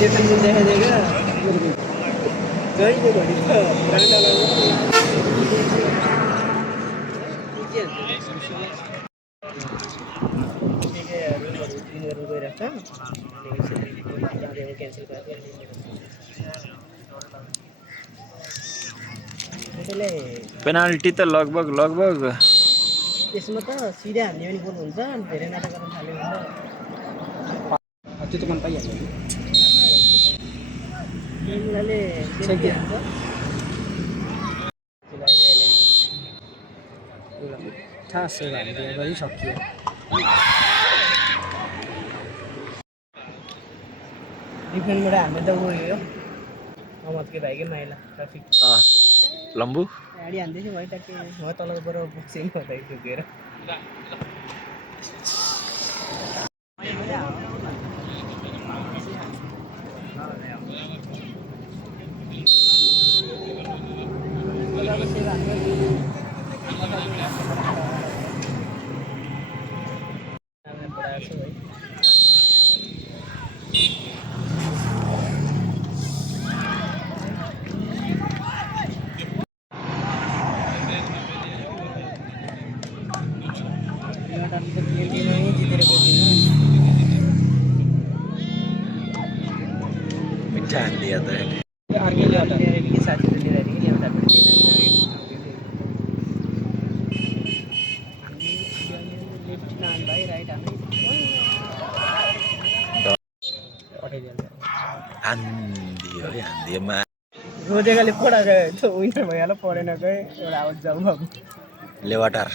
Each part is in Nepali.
ये तो मुझे देखा देगा गई जो घड़ी था ब्रांड वाला ठीक है यार रूटीन करूँ कोई रखा कैंसिल कर दिया पेनाल्टी त लगभग त्यसमा त सिधै हान्ने पनि गोल हुन्छ धेरै नाटक गर्न थाल्यो भने त त्यो त मन पाइहाल्छ तिमीले सेक्दै हान्छ थाहा हान्दियो गरी सकियो डिफेन्डबाट हान्ने त उयो अमतकै भाइकै माइला ट्राफिक लम्बू गाडी हान्दैछ भाइ ट्याक्कै म तलको बराबर पुग्छौँ भाइ पुगेर मिठा हानिदिया त हानिदियो मा रोजेकाले पढाएको विन्टर भइहाल्यो पढेन गए एउटा आवाज जाऊ अब लेवाटार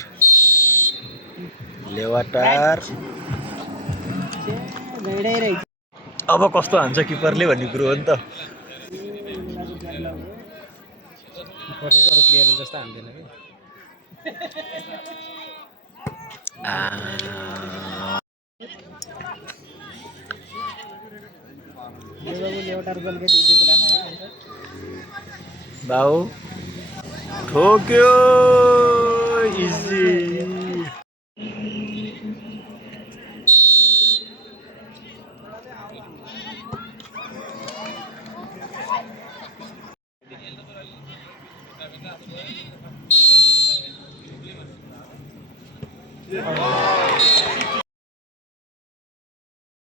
अब कस्तो हान्छ किपरले भन्ने कुरो हो नि त प्लेयर जस्तो हान्दैन बाउ ठोक्यो इजी